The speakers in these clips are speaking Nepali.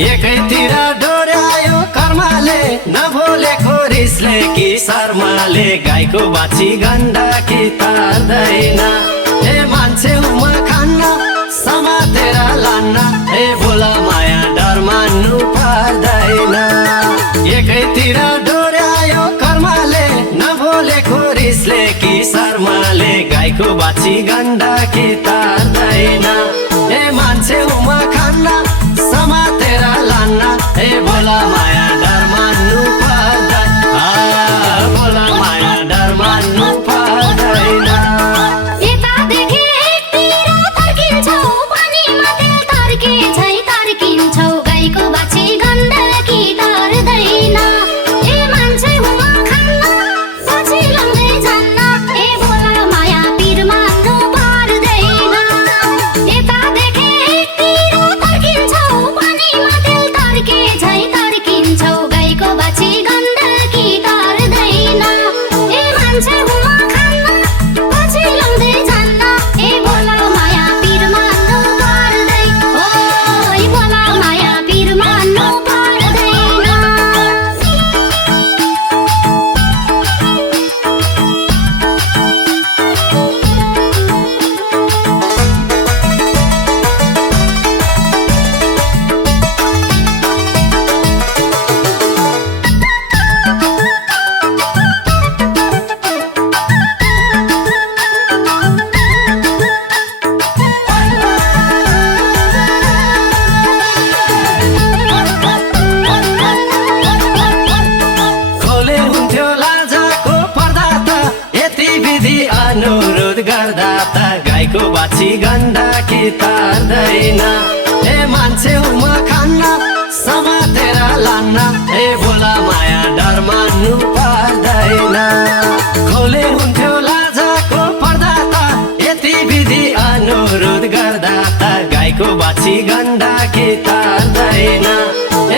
एकैतिर डोर्यायो कर्मले नभोलेको रिसले कि शर्माले गाईको बाछी गण्डकी तार्दैन ए मान्छे उमा खान्न समातेर लान्न ए बोला माया डर मान्नु पर्दैन एकैतिर डोर्यायो कर्मले नभोलेको रिसले कि शर्माले गाईको बाछी गण्डकी तार्दैन ए मान्छे उमा खान्न समातेर लान्न ए बोला माया डर मान्नु पर्दैन बोला माया डर मान्नु पर्दैन यतादेखि एकतिर फर्किन्छौ पानीमा तेल तर्के झै तर्किन्छौ गाईको बाछी गण्डकी तार्दैन ए मान्छे हुमा खान्न बाछी लाउँदै जान्न ए बोला माया पिर मान्नु पर्दैन यतादेखि एकतिर फर्किन्छौ पानीमा तेल तर्के झै तर्किन्छौ गाईको बाछी गण्डकी तार्दैन ए मान्छे हुमा खान्न बाछी लाउँदै जान्न ए बोला माया पिर मान्नु पर्दैन ओ बोला माया पिर मान्नु पर्दैन खोले हुन्थ्यो लाजाको पर्दा त यति विधि अनुरोध गर्दा त गाईको बाछी गण्डकी तार्दैन ए मान्छे उमा खान्न समातेर लान्न ए बोला माया डर मान्नु पर्दैन खोले हुन्थ्यो लाजाको पर्दा त यति विधि अनुरोध गर्दा त गाईको बाछी गण्डकी तार्दैन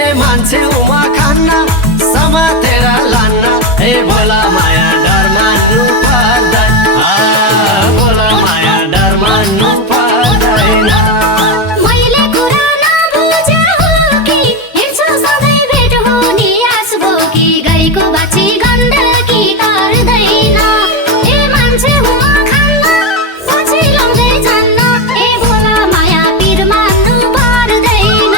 ए मान्छे उमा खान्न समातेर लान्न ए बोला माया डर मान्नु पर्दैन बोला माया डर मान्नु पर्दैन मैले कुरा नबुझेर हो कि हिँड्छु सधैँ भेट हुने आश बोकी गाईको बाछी गण्डकी तार्दैन ए मान्छे हुमा खान्न बाछी लाउँदै जान्न ए बोला माया पिर मान्नु पर्दैन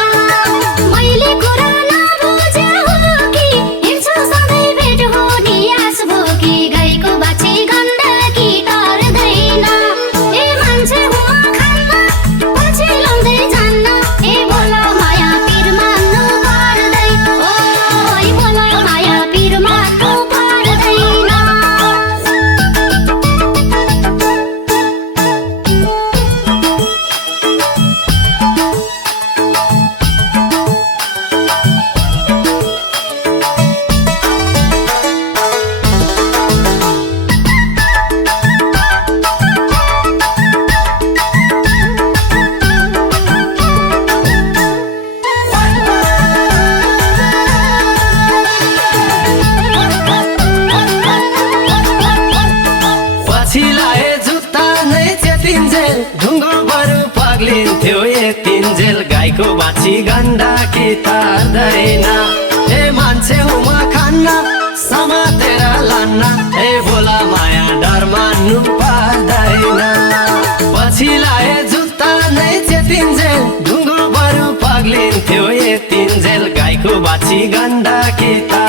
मैले कुरा नबुझेर हो कि हिँड्छु सधैँ भेट हुने आश बोकी गाईको बाछी गण्डकी तार्दैन ए मान्छे हुमा खान्न बाछी लाउँदै जान्न ए बोला माया पिर मान्नु पर्दैन ओ बोला माया पिर मान्नु पर्दैन पछि लाए जुत्ता नै चेतिन्जेल ढुङ्गो बरु पग्लिन्थ्यो यतिन्जेल गाईको बाछी गण्डकी तार्दैन ए मान्छे उमा खान्न समातेर लान्न ए बोला माया डर मान्नु पर्दैन पछि लाए जुत्ता नै चेतिन्जेल ढुङ्गो बरु पग्लिन्थ्यो यतिन्जेल गाईको बाछी गण्डकी तार्दैन